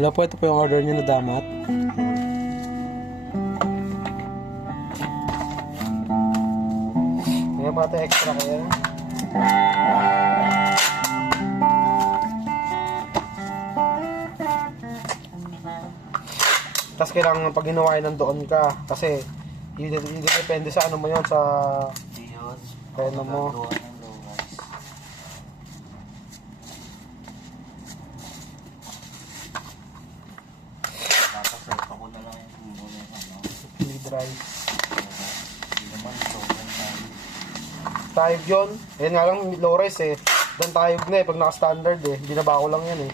Wala po, ito po yung order niyo na damat. Ngayon pa ito extra kaya. Tapos kailangan pag ginawa yun nandoon ka. Kasi hindi depende sa ano mo yun, sa kaya ano mo. Drive. Tayog yun. Ayan nga lang, low rise eh. Dan tayog na eh, pag naka-standard eh. Binaba ko lang yan eh.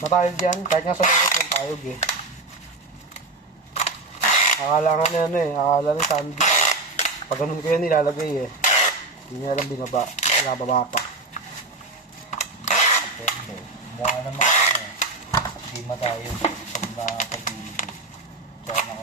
Matayog yan, kahit nga sa low yung tayog eh. Akala nga na yan eh, akala na sandy eh. Pag ganun ko yan nilalagay eh. Hindi niya alam binaba, nababa pa. Depende. Mukha naman hindi matayo pag nakapag-ibig. Tsaka